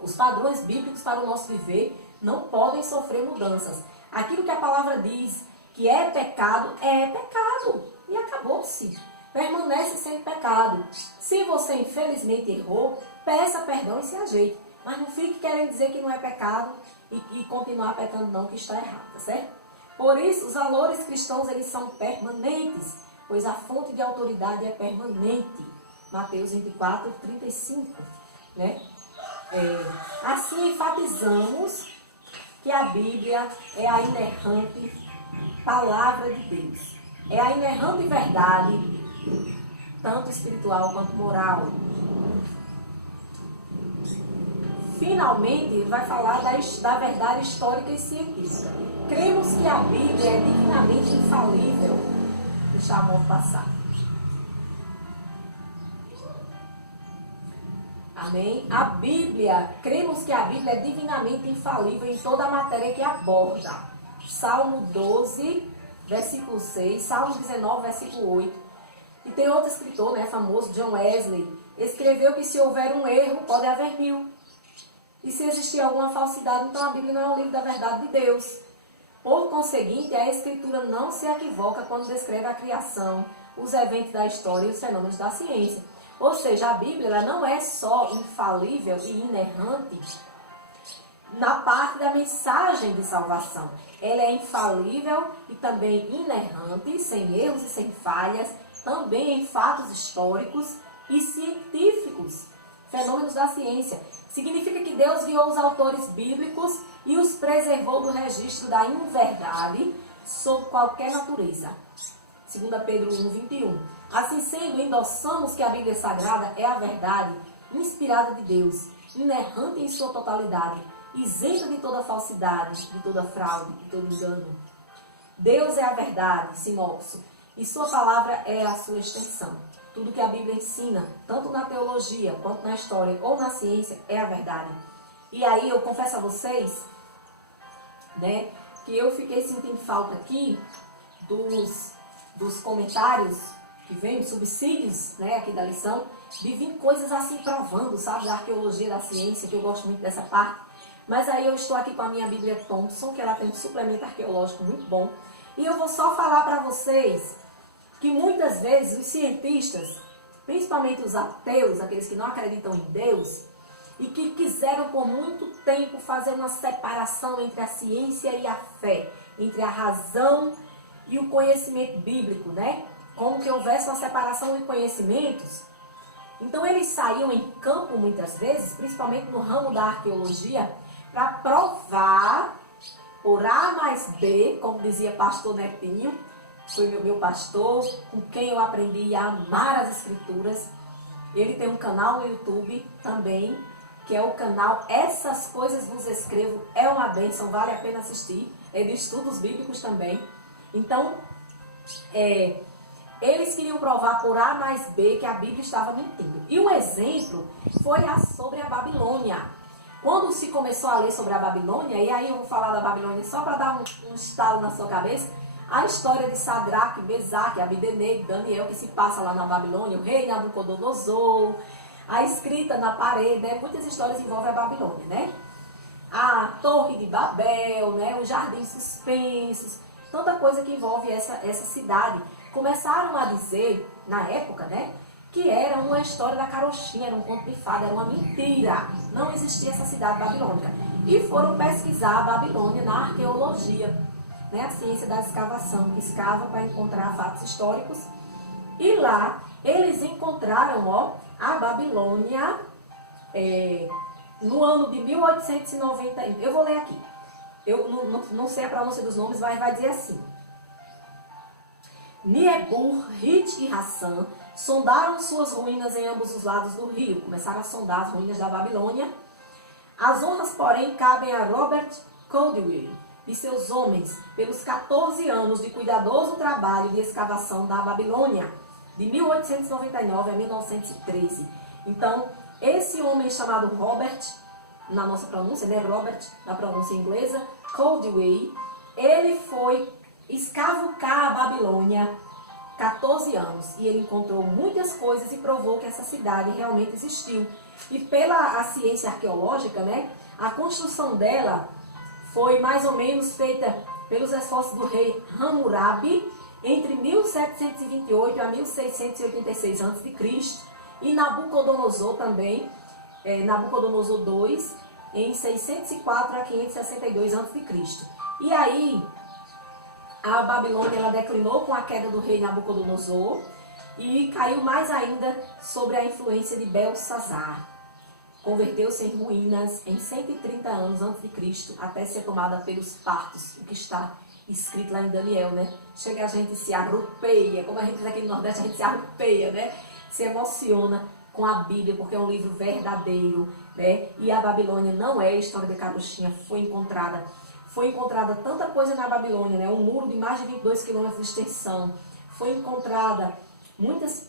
os padrões bíblicos para o nosso viver não podem sofrer mudanças. Aquilo que a palavra diz que é pecado e acabou-se. Permanece sendo pecado. Se você, infelizmente, errou, peça perdão e se ajeite. Mas não fique querendo dizer que não é pecado e continuar pecando não, que está errado, tá certo? Por isso, os valores cristãos, eles são permanentes, pois a fonte de autoridade é permanente. Mateus 24, 35, Assim, enfatizamos que a Bíblia é a inerrante palavra de Deus. É a inerrante verdade, tanto espiritual quanto moral. Finalmente, ele vai falar da verdade histórica e científica. Cremos que a Bíblia é divinamente infalível. Deixar a mão passar. Amém? Cremos que a Bíblia é divinamente infalível em toda a matéria que aborda. Salmo 12, versículo 6, Salmo 19, versículo 8. E tem outro escritor, famoso, John Wesley, escreveu que se houver um erro, pode haver 1000. E se existir alguma falsidade, então a Bíblia não é um livro da verdade de Deus. Por conseguinte, a Escritura não se equivoca quando descreve a criação, os eventos da história e os fenômenos da ciência. Ou seja, a Bíblia ela não é só infalível e inerrante na parte da mensagem de salvação. Ela é infalível e também inerrante, sem erros e sem falhas, também em fatos históricos e científicos, fenômenos da ciência. Significa que Deus guiou os autores bíblicos e os preservou do registro da inverdade sob qualquer natureza. 2 Pedro 1, 21. Assim sendo, endossamos que a Bíblia Sagrada é a verdade, inspirada de Deus, inerrante em sua totalidade, isenta de toda falsidade, de toda fraude, de todo engano. Deus é a verdade, sinopse, e sua palavra é a sua extensão. Tudo que a Bíblia ensina, tanto na teologia, quanto na história ou na ciência, é a verdade. E aí eu confesso a vocês, que eu fiquei sentindo falta aqui dos comentários que vem, subsídios, aqui da lição, de vir coisas assim provando, sabe, da arqueologia, da ciência, que eu gosto muito dessa parte. Mas aí eu estou aqui com a minha Bíblia Thompson, que ela tem um suplemento arqueológico muito bom. E eu vou só falar para vocês que muitas vezes os cientistas, principalmente os ateus, aqueles que não acreditam em Deus, e que quiseram por muito tempo fazer uma separação entre a ciência e a fé, entre a razão e o conhecimento bíblico, Como que houvesse uma separação de conhecimentos. Então eles saíam em campo muitas vezes, principalmente no ramo da arqueologia, para provar por A mais B, como dizia pastor Netinho, foi meu pastor, com quem eu aprendi a amar as escrituras. Ele tem um canal no YouTube também, que é o canal Essas Coisas Vos Escrevo, é uma bênção, vale a pena assistir. É de estudos bíblicos também. Então, eles queriam provar por A mais B que a Bíblia estava mentindo. E um exemplo foi sobre a Babilônia. Quando se começou a ler sobre a Babilônia, e aí eu vou falar da Babilônia só para dar um estalo na sua cabeça, A história de Sadraque, Mesaque, Abdenego, Daniel, que se passa lá na Babilônia, o rei Nabucodonosor, a escrita na parede, né? Muitas histórias envolvem a Babilônia, né? A Torre de Babel, né? Os jardins suspensos, tanta coisa que envolve essa cidade. Começaram a dizer, na época, né? Que era uma história da carochinha, era um conto de fada, era uma mentira. Não existia essa cidade babilônica. E foram pesquisar a Babilônia na arqueologia, né? A ciência da escavação, que escava para encontrar fatos históricos. E lá eles encontraram, ó, a Babilônia no ano de 1890. Eu vou ler aqui. Eu não sei a pronúncia dos nomes, mas vai dizer assim. Niebuhr, Hit e Hassan sondaram suas ruínas em ambos os lados do rio. Começaram a sondar as ruínas da Babilônia. As honras, porém, cabem a Robert Caldwell e seus homens pelos 14 anos de cuidadoso trabalho de escavação da Babilônia, de 1899 a 1913. Então, esse homem chamado Robert, na nossa pronúncia, né? Robert, na pronúncia inglesa, Caldwell, ele foi escavucar a Babilônia 14 anos. E ele encontrou muitas coisas e provou que essa cidade realmente existiu. E pela a ciência arqueológica, né, a construção dela foi mais ou menos feita pelos esforços do rei Hammurabi entre 1728 a 1686 a.C. e Nabucodonosor também, Nabucodonosor II, em 604 a 562 a.C. E aí, a Babilônia ela declinou com a queda do rei Nabucodonosor e caiu mais ainda sobre a influência de Belsazar. Converteu-se em ruínas em 130 anos antes de Cristo, até ser tomada pelos partos, o que está escrito lá em Daniel, né? Chega a gente se arrupeia, como a gente diz aqui no Nordeste, a gente se arrupeia, né? Se emociona com a Bíblia, porque é um livro verdadeiro, né? E a Babilônia não é história de carochinha, foi encontrada tanta coisa na Babilônia, né? Um muro de mais de 22 quilômetros de extensão. Foi encontrada muitas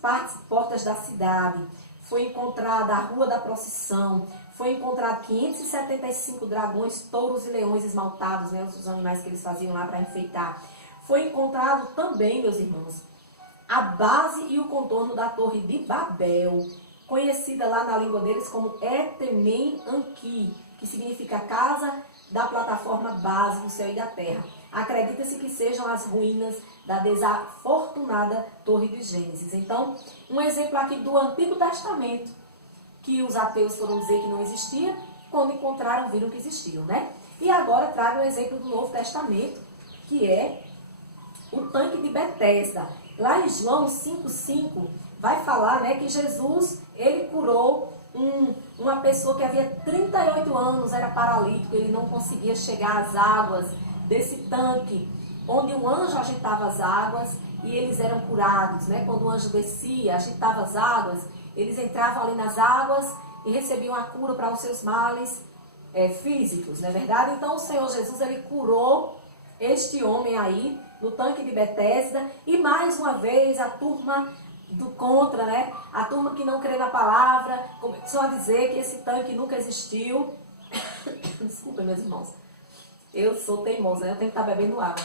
portas da cidade. Foi encontrada a Rua da Procissão. Foi encontrado 575 dragões, touros e leões esmaltados, né? Os animais que eles faziam lá para enfeitar. Foi encontrado também, meus irmãos, a base e o contorno da Torre de Babel, conhecida lá na língua deles como Etemen Anki, que significa casa da plataforma base do céu e da terra. Acredita-se que sejam as ruínas da desafortunada Torre de Gênesis. Então, um exemplo aqui do Antigo Testamento, que os ateus foram dizer que não existia, quando encontraram, viram que existiam, né? E agora trago um exemplo do Novo Testamento, que é o tanque de Betesda. Lá em João 5,5, vai falar, né, que Jesus, ele curou uma pessoa que havia 38 anos, era paralítico, ele não conseguia chegar às águas desse tanque, onde um anjo agitava as águas e eles eram curados, né? Quando o anjo descia, agitava as águas, eles entravam ali nas águas e recebiam a cura para os seus males físicos, não é verdade? Então o Senhor Jesus, ele curou este homem aí no tanque de Betesda e mais uma vez a turma do contra, né? A turma que não crê na palavra, começou a dizer que esse tanque nunca existiu. Desculpa, meus irmãos. Eu sou teimosa, né? Eu tenho que estar bebendo água.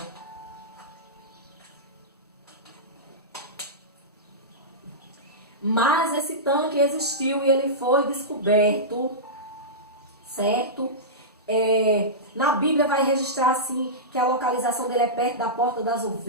Mas esse tanque existiu e ele foi descoberto, certo? Na Bíblia vai registrar assim que a localização dele é perto da Porta das Ovelhas.